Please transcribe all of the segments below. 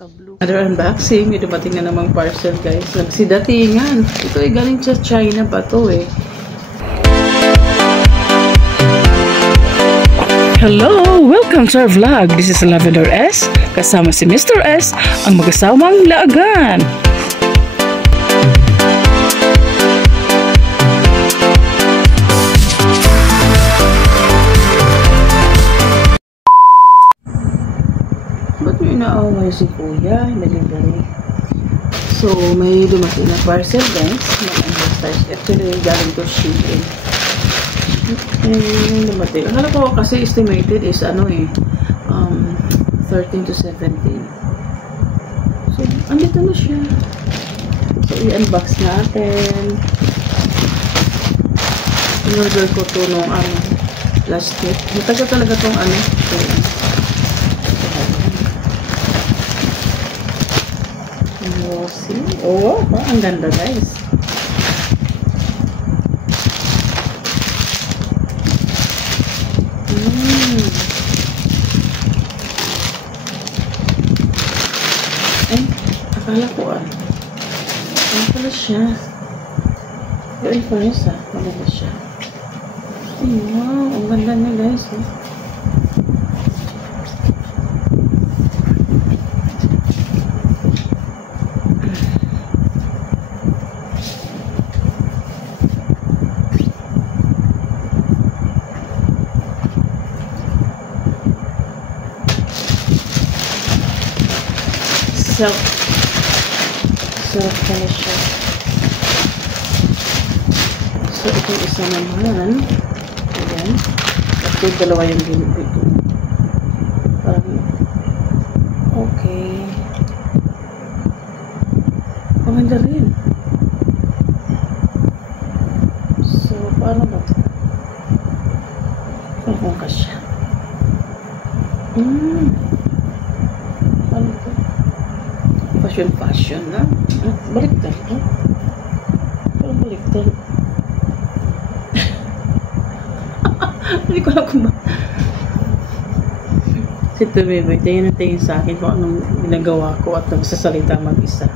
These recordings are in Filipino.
naka-blue. Another unboxing. May dumating na namang parcel, guys. Nagsidatingan. Ito ay galing sa China pa to eh. Hello! Welcome to our vlog. This is Lavender S. Kasama si Mr. S, ang mag-asamang laagan. Ba't may inaaway si Kuya? Delivery. So, may dumating na parcel, guys. Actually, galing to shipping. Dumating. Akala ko kasi estimated is 13 to 17. So, andito na siya. So, i-unbox natin. In-order ko to nung last week. Matagal talaga tong So, see? Oh, wow, ang ganda, guys. Ay, akala ko ano pala siya? Yung furnace maganda siya. Ay, wow, ang ganda na, guys. Self pala siya. So, ito isa naman. Ayan. At yung dalawa yung ginibig ko. Okay. Maganda rin. So, paano ba ito? Paano ka siya? Paano ito? Fashion na. Baliktad ito. Parang baliktad. Hindi ko alam kung ba. Si Tumibay, tingin sa akin kung anong ginagawa ko at nagsasalita mag-isa.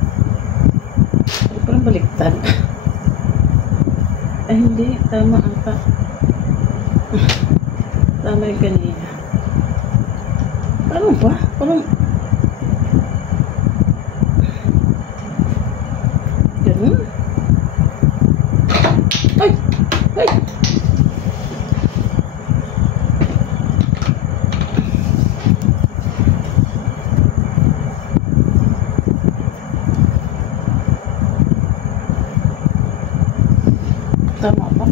Parang baliktad. Ay, hindi. Tama ata. Tama yung kanina. Ano ba? Parang ay! Ay! Tama ba?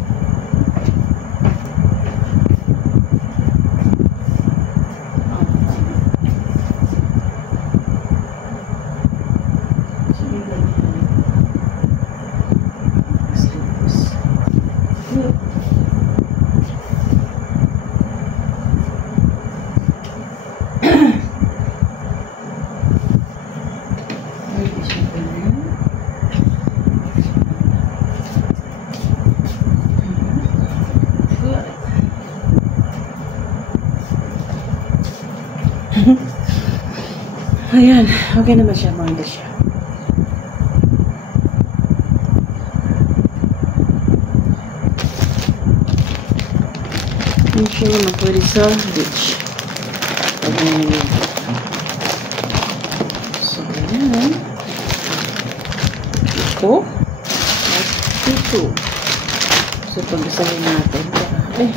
Ayan, okay naman siya, maganda siya. Hindi siya naman pwede sa beach. So, ayan. Ito. At ito. So, pag-isahin natin. Eh.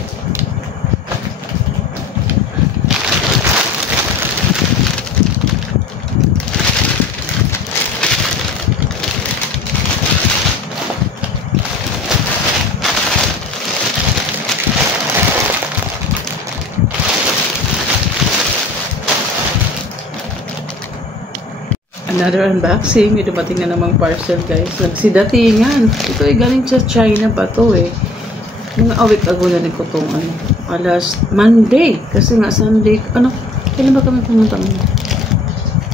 Another unboxing. May dumating na namang parcel, guys. Nagsidatingan. Ito ay galing sa China pa to eh. Mga awit ago na ko itong last Monday. Kasi nga Sunday. Kailan ba kami pumunta mo?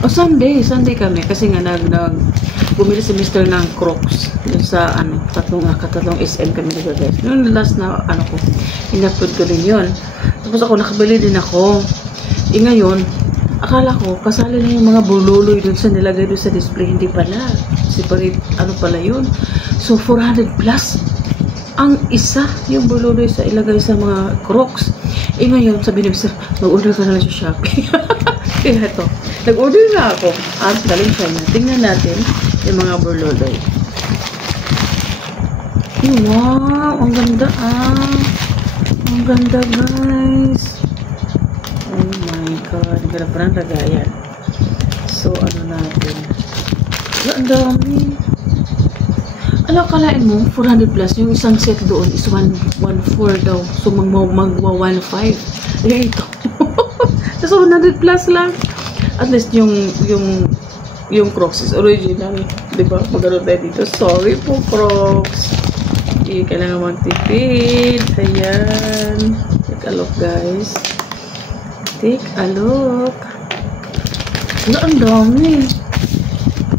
Sunday kami. Kasi nga bumili si Mr. ng Crocs. Yung sa katatlong SM kami nila, guys. Yung last na in-upload ko rin yun. Tapos ako nakabili din ako. Ngayon Akala ko, kasali na yung mga bululoy dun sa nilagay dun sa display. Hindi pala. Separate, ano pala yun. So, 400 plus. Ang isa, yung bululoy sa ilagay sa mga Crocs. Eh ngayon, sabi ni Mr., mag-order ka na lang sa Shopee. Kaya ito, nag-order na ako. At galing siya na. Tingnan natin yung mga bululoy. Wow, ang ganda Ang ganda guys. Oh my god, ang ganda pa ng lagayan. So, ano natin? Ang dami. Alam, kalain mo, 400 plus. Yung isang set doon is 1.4 daw. So, magwa 1.5. Eh, ito. So, 100 plus lang. At least yung Crocs is original. Diba? Magano tayo dito. Sorry po, Crocs. Hindi kailangan magtipid. Ayan. Take a look, guys. Take a look. Wala, ang dami.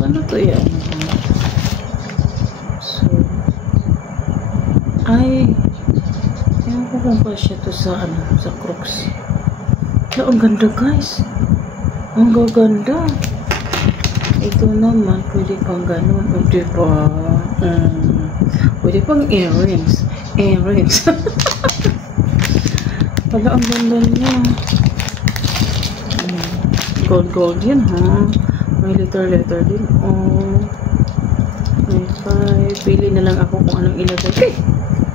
Ano to yan? So, ay, ewan ko kung pa siya to sa, sa Crocs. Wala, ang ganda, guys. Ang gaganda. Ito naman, pwede pang ganun. O, diba? Pwede pang earrings. Earrings. Wala, ang ganda niya. Gold yan, ha? May letter din. Oh. May 5. Pili na lang ako kung anong ilagay.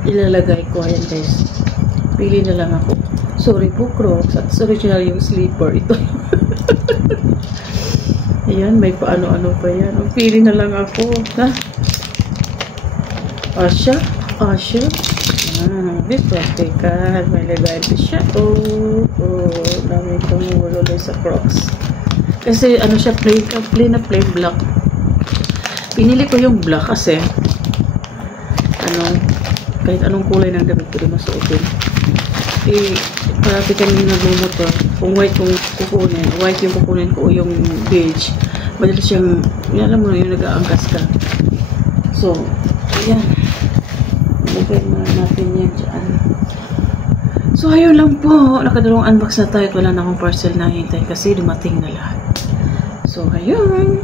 Ilalagay ko. Ayan, guys. Pili na lang ako. Sorry po, Crocs. At original yung sleeper. Ito. Ayan, may paano-ano pa yan. Pili na lang ako. Ha? Asya. This practical. May lagay pa siya. Dami itong wululay sa Crocs. Kasi, siya, plain black. Pinili ko yung black kasi, kahit anong kulay ng damit ko rin masuotin. Parati kami nagmumotor. Kung white yung kukunin ko, yung beige. Madali siyang, alam mo na yung nag-aangkas ka. So, ayan. Lagay mo natin yan dyan. So, ayun lang po. Nakadalawang unbox na tayo at wala na akong parcel na hintay kasi dumating na lahat. So, ayun.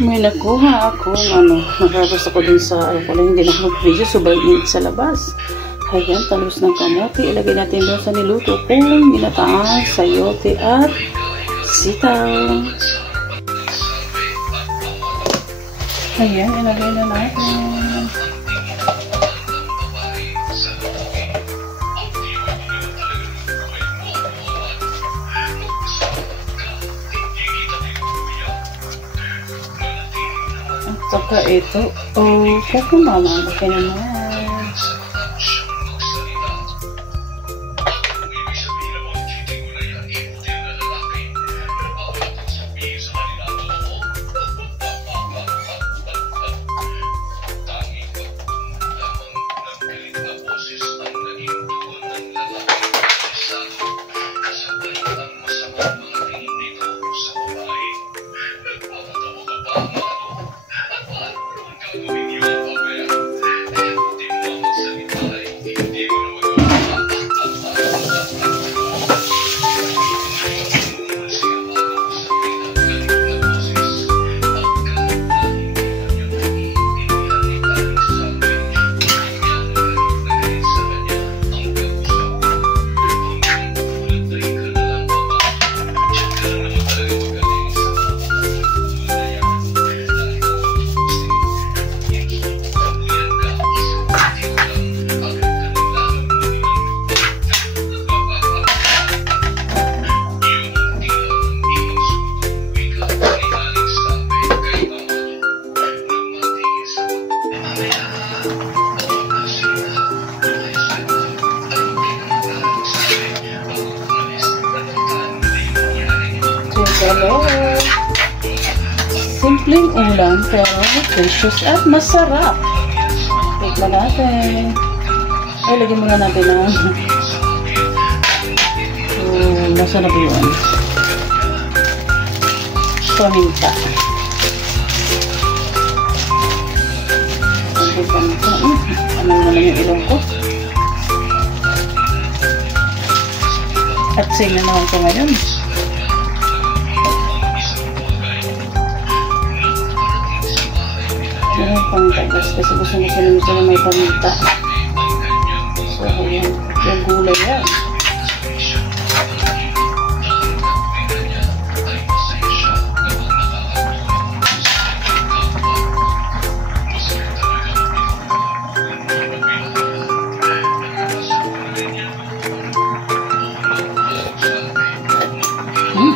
May nakuha akong nakabas ako din sa hindi na ako video, sobrang init sa labas. Ayan, talbos ng kamote. Ilagay natin doon sa niluto kong ginataang sayote at sitaw. Ayan, ilagay na natin. Saka ito, kukumama. Laki naman. Hello! Simpleng ulam pero delicious at masarap. Tikman natin. Ay, lagyan muna natin ng masarap yun. Paminta. Ano naman yung ilong ko? At sing na naman ko ngayon. Paminta guys, kasi gusto nyo sila na may paminta. So, ayan, yung gulay yan.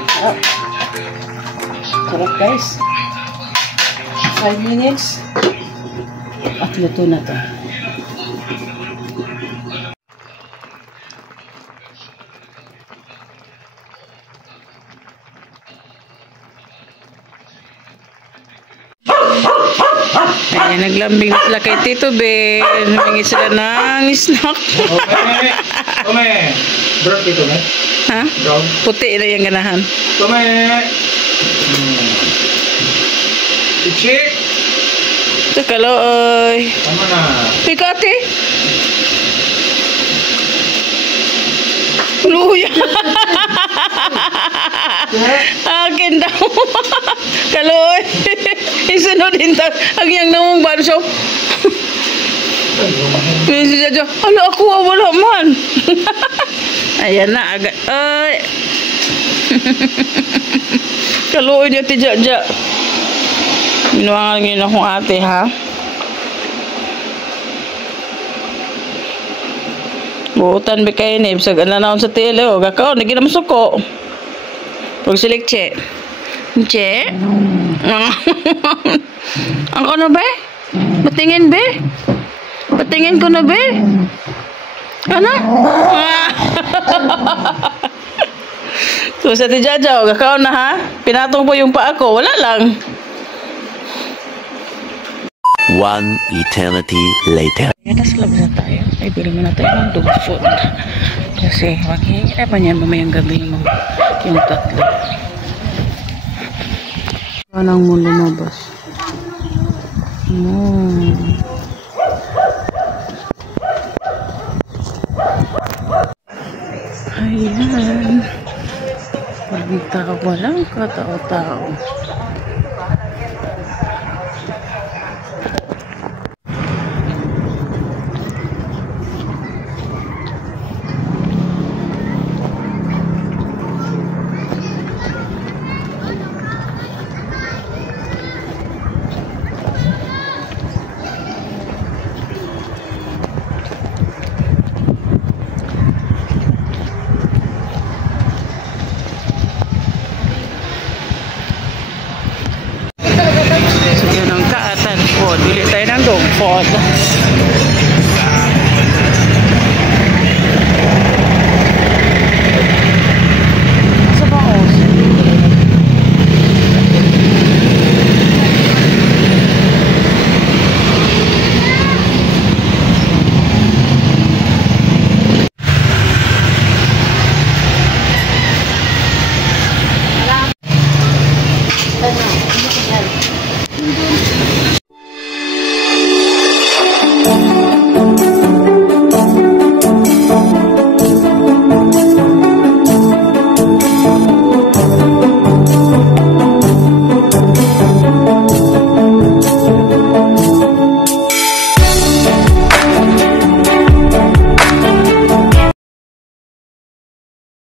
Sarap. Sarap guys. 5 minutes. At luto na to. Ayan, naglambing na sila kay Tito Ben. Humingi sila ng snack. Tome! Brown dito, me? Ha? Brown? Puti na yung ganahan. Tome! Ichik! Teka lo, oy. Tama na. Teka, ate. Luya. Akin daw. Kaloy. Isunod din ta. Ang yang namong barso. Kasi siya, ano ako, wala man. Ayan na, agad. Ay. Kaloy niya, tijak-jak. Minuangan ngayon akong ate, ha? Buutan ba kayo ni? Bisag na naon sa tele, o. Gakaw, naging naman suko. Huwag silik, che. Che? Ang ano, be? Batingin, be? Batingin ko na, be? Ano? So, sa tijaja, o. Gakaw na, ha? Pinatong po yung paa ko. Wala lang. One eternity later. Nasa labas na tayo. Ay, bili mo na tayo ng dog food. Kasi maghihingi pa niyan mamayang gabi yung tatlo. Walang mo lumabas. Ayan. Walang tao, walang katao-tao. God.